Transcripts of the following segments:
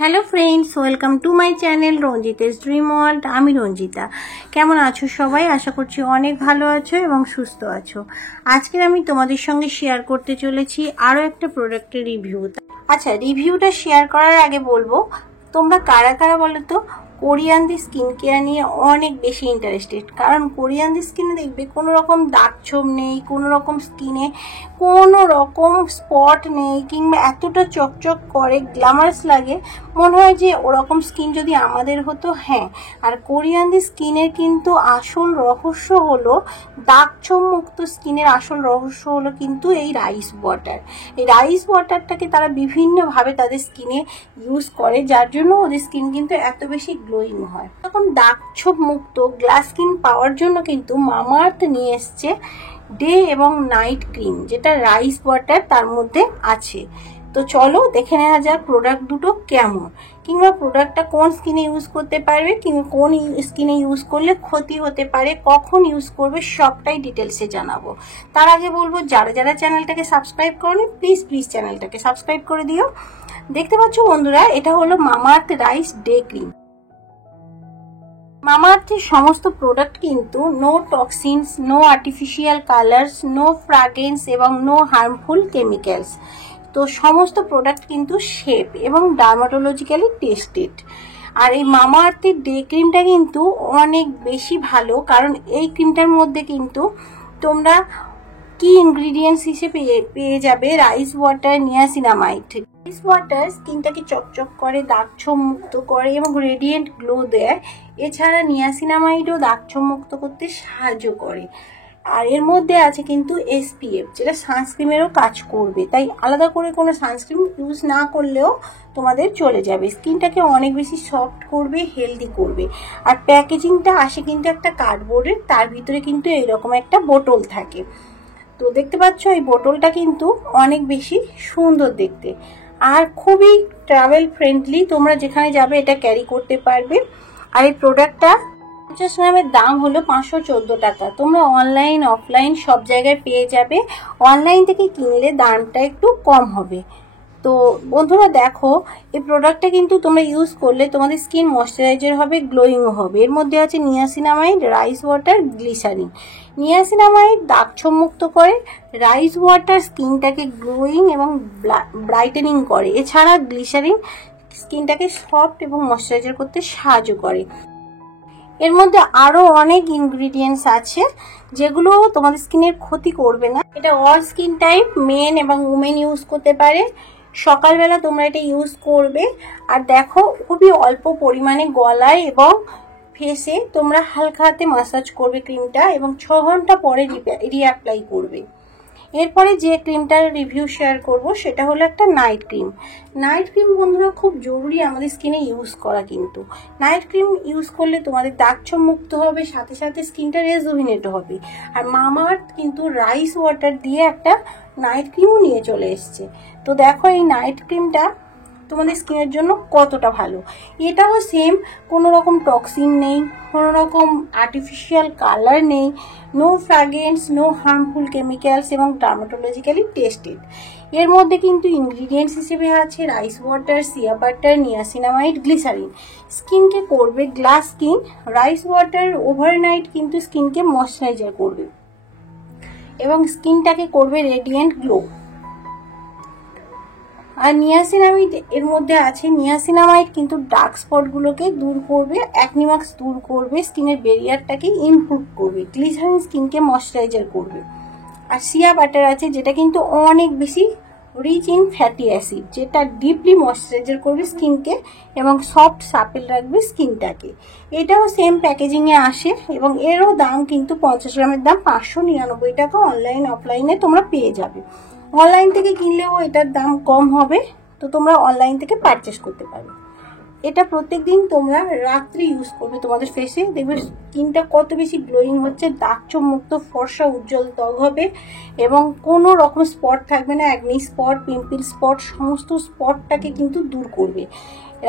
Hello friends, welcome to my channel Ranjita's dream world. আমি রঞ্জিতা। কেমন আছো সবাই? আশা করছি অনেক ভালো আছো এবং সুস্থ আছো। আজকে আমি তোমাদের সঙ্গে শেয়ার করতে চলেছি আরও একটা প্রোডাক্টের রিভিউ। আচ্ছা, রিভিউটা শেয়ার করার আগে বলবো, তোমরা কারা কারা বলো তো কোরিয়ান দি স্কিন কেয়ার নিয়ে অনেক বেশি ইন্টারেস্টেড? কারণ কোরিয়ান দি স্কিনে দেখবে কোনো রকম দাগ ছোপ নেই, কোনো রকম স্কিনে কোনো রকম স্পট নেই, কিংবা এতটা চকচক করে গ্ল্যামারাস লাগে, মনে হয় যে ওরকম স্কিন যদি আমাদের হতো। হ্যাঁ, আর কোরিয়ান দি স্কিনের কিন্তু আসল রহস্য হলো, দাগ ছোপ মুক্ত স্কিনের আসল রহস্য হলো কিন্তু এই রাইস ওয়াটার। এই রাইস ওয়াটারটাকে তারা বিভিন্নভাবে তাদের স্কিনে ইউজ করে, যার জন্য ওদের স্কিন কিন্তু এত বেশি গ্লোয়িং হয়। তখন দাগ ছোপ মুক্ত গ্লাস স্কিন পাওয়ার জন্য কিন্তু মামাআর্থ নিয়ে এসছে ডে এবং নাইট ক্রিম, যেটা রাইস ওয়াটার তার মধ্যে আছে। তো চলো দেখে নেওয়া যাক প্রোডাক্ট দুটো কেমন, কিংবা প্রোডাক্টটা কোন স্কিনে ইউজ করতে পারবে, কিংবা কোন স্কিনে ইউজ করলে ক্ষতি হতে পারে, কখন ইউজ করবে, সবটাই ডিটেলসে জানাবো। তার আগে বলবো, যারা যারা চ্যানেলটাকে সাবস্ক্রাইব করনি প্লিজ চ্যানেলটাকে সাবস্ক্রাইব করে দিও। দেখতে পাচ্ছ বন্ধুরা, এটা হলো মামাআর্থ রাইস ডে ক্রিম। মামাআর্থের সমস্ত প্রোডাক্ট কিন্তু no toxins, no artificial colours, no fragrance এবং নো হার্মফুল কেমিক্যালস। তো সমস্ত প্রোডাক্ট কিন্তু শেপ এবং ডার্মাটোলজিক্যালি টেস্টেড। আর এই মামাআর্থের ডে ক্রিমটা কিন্তু অনেক বেশি ভালো, কারণ এই ক্রিমটার মধ্যে কিন্তু তোমরা কি ইনগ্রিডিয়েন্টস হিসেবে পেয়ে যাবে rice water, niacinamide. Rice water স্কিনটাকে চকচক করে, দাগ ছোপ মুক্ত করে এবং রেডিয়েন্ট গ্লো দেয়। এছাড়া নিয়াসিনামাইডও দাগ ছোপ মুক্ত করতে সাহায্য করে। আর এর মধ্যে আছে কিন্তু SPF, যেটা সানস্ক্রিমেরও কাজ করবে। তাই আলাদা করে কোনো সানস্ক্রিন ইউজ না করলেও তোমাদের চলে যাবে। স্কিনটাকে অনেক বেশি সফট করবে, হেলদি করবে। আর প্যাকেজিংটা আসে কিন্তু একটা কার্ডবোর্ডের, তার ভিতরে কিন্তু এইরকম একটা বোতল থাকে। তো দেখতে পাচ্ছ এই বোতলটা কিন্তু অনেক বেশি সুন্দর দেখতে, আর খুবই ট্রাভেল ফ্রেন্ডলি। তোমরা যেখানে যাবে এটা ক্যারি করতে পারবে। আর এই প্রোডাক্টটা 50 গ্রামের দাম হলো 514 টাকা। তোমরা অনলাইন অফলাইন সব জায়গায় পেয়ে যাবে। অনলাইন থেকে কিনলে দামটা একটু কম হবে। তো বন্ধুরা দেখো, এই প্রোডাক্টটা কিন্তু তোমরা ইউজ করলে তোমাদের স্কিন ময়শ্চারাইজার হবে, গ্লোয়িংও হবে। এর মধ্যে আছে niacinamide, rice water, glycerin. Niacinamide দাগ ছোপ মুক্ত করে, রাইস ওয়াটার স্কিনটাকে গ্লোয়িং এবং ব্রাইটেনিং করে। এছাড়া গ্লিসারিন স্কিনটাকে সফট এবং ময়শ্চারাইজার করতে সাহায্য করে। এর মধ্যে আরো অনেক ইনগ্রিডিয়েন্টস আছে যেগুলো তোমাদের স্কিনের ক্ষতি করবে না। এটা অল স্কিন টাইপ, মেন এবং উমেন ইউজ করতে পারে। সকালবেলা তোমরা এটা ইউজ করবে। আর দেখো, খুবই অল্প পরিমাণে গলায় এবং ফেসে তোমরা হালকা হাতে ম্যাসাজ করবে ক্রিমটা, এবং 6 ঘন্টা পরে রিঅ্যাপ্লাই করবে। এরপরে যে ক্রিমটার রিভিউ শেয়ার করব সেটা হলো একটা নাইট ক্রিম। নাইট ক্রিম বন্ধুরা খুব জরুরি আমাদের স্কিনে ইউজ করা। কিন্তু নাইট ক্রিম ইউজ করলে তোমাদের দাগ ছোপ মুক্ত হবে, সাথে সাথে স্কিনটা রেজুভিনেট হবে। আর মামাআর্থ কিন্তু রাইস ওয়াটার দিয়ে একটা নাইট ক্রিমও নিয়ে চলে এসছে। তো দেখো এই নাইট ক্রিমটা তোমাদের স্কিনের জন্য কতটা ভালো। এটাও সেম, কোনো রকম টক্সিন নেই, কোনো রকম আর্টিফিশিয়াল কালার নেই, no fragrance, no harmful chemicals এবং ডার্মাটোলজিক্যালি টেস্টেড। এর মধ্যে কিন্তু ইনগ্রিডিয়েন্টস হিসেবে আছে rice water, shea butter, niacinamide, glycerin. স্কিনকে করবে glass skin. Rice water overnight কিন্তু স্কিনকে ময়শ্চারাইজার করবে এবং স্কিনটাকে করবে রেডিয়েন্ট গ্লো। আর নিয়াসিনামাইড এর মধ্যে আছে, নিয়াসিনামাইড কিন্তু ডার্ক স্পটগুলোকে দূর করবে, অ্যাকনি মার্কস দূর করবে, স্কিনের ব্যারিয়ারটাকে ইমপ্রুভ করবে। গ্লিসারিন স্কিনকে ময়শ্চারাইজার করবে। আর সিয়া বাটার আছে, যেটা কিন্তু অনেক বেশি রিচ ইন ফ্যাটি অ্যাসিড, যেটা ডিপলি ময়শ্চারাইজার করবে স্কিনকে এবং সফট সাপেল রাখবে স্কিনটাকে। এটাও সেম প্যাকেজিংয়ে আসে এবং এরও দাম কিন্তু 50 গ্রামের দাম 599 টাকা। অনলাইন অফলাইনে তোমরা পেয়ে যাবে। অনলাইন থেকে কিনলেও এটার দাম কম হবে, তো তোমরা অনলাইন থেকে পারচেস করতে পারো। এটা প্রত্যেকদিন তোমরা রাত্রি ইউজ করবে তোমাদের ফেসে, দেখবে স্কিনটা কত বেশি গ্লোয়িং হচ্ছে, দাগ ছোপ মুক্ত, ফর্সা উজ্জ্বল ত্বক হবে এবং কোনো রকম স্পট থাকবে না। অ্যাকনি স্পট, পিম্পল স্পট, সমস্ত স্পটটাকে কিন্তু দূর করবে।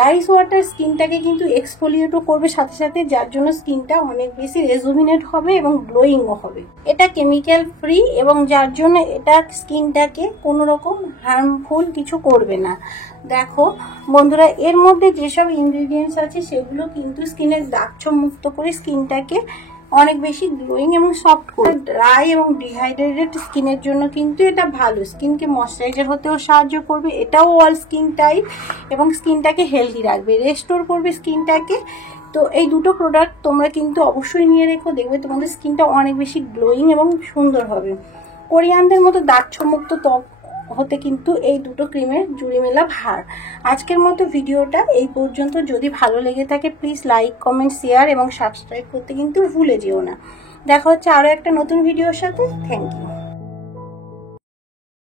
রাইস ওয়াটার স্কিনটাকে কিন্তু এক্সফোলিয়েটও করবে সাথে সাথে, যার জন্য স্কিনটা অনেক বেশি রেজুভিনেট হবে এবং গ্লোয়িংও হবে। এটা কেমিক্যাল ফ্রি এবং যার জন্য এটা স্কিনটাকে কোনো রকম হার্মফুল কিছু করবে না। দেখো বন্ধুরা, এর মধ্যে যেসব ইনগ্রিডিয়েন্টস আছে সেগুলো কিন্তু স্কিনের দাগ মুক্ত করে স্কিনটাকে অনেক বেশি গ্লোয়িং এবং সফট করে। ড্রাই এবং ডিহাইড্রেটেড স্কিনের জন্য কিন্তু এটা ভালো, স্কিনকে ময়শ্চারাইজার হতেও সাহায্য করবে, এটাও অল স্কিন টাইপ এবং স্কিনটাকে হেলদি রাখবে, রেস্টোর করবে স্কিনটাকে। তো এই দুটো প্রোডাক্ট তোমরা কিন্তু অবশ্যই নিয়ে রেখো, দেখবে তোমাদের স্কিনটা অনেক বেশি গ্লোয়িং এবং সুন্দর হবে। কোরিয়ানদের মতো দাগছমুক্ত ত্বক হতে কিন্তু এই দুটো ক্রিমের জুড়ি মেলা ভার। আজকের মতো ভিডিওটা এই পর্যন্ত। যদি ভালো লেগে থাকে প্লিজ লাইক, কমেন্ট, শেয়ার এবং সাবস্ক্রাইব করতে কিন্তু ভুলে যেও না। দেখা হচ্ছে আরও একটা নতুন ভিডিওর সাথে। Thank you.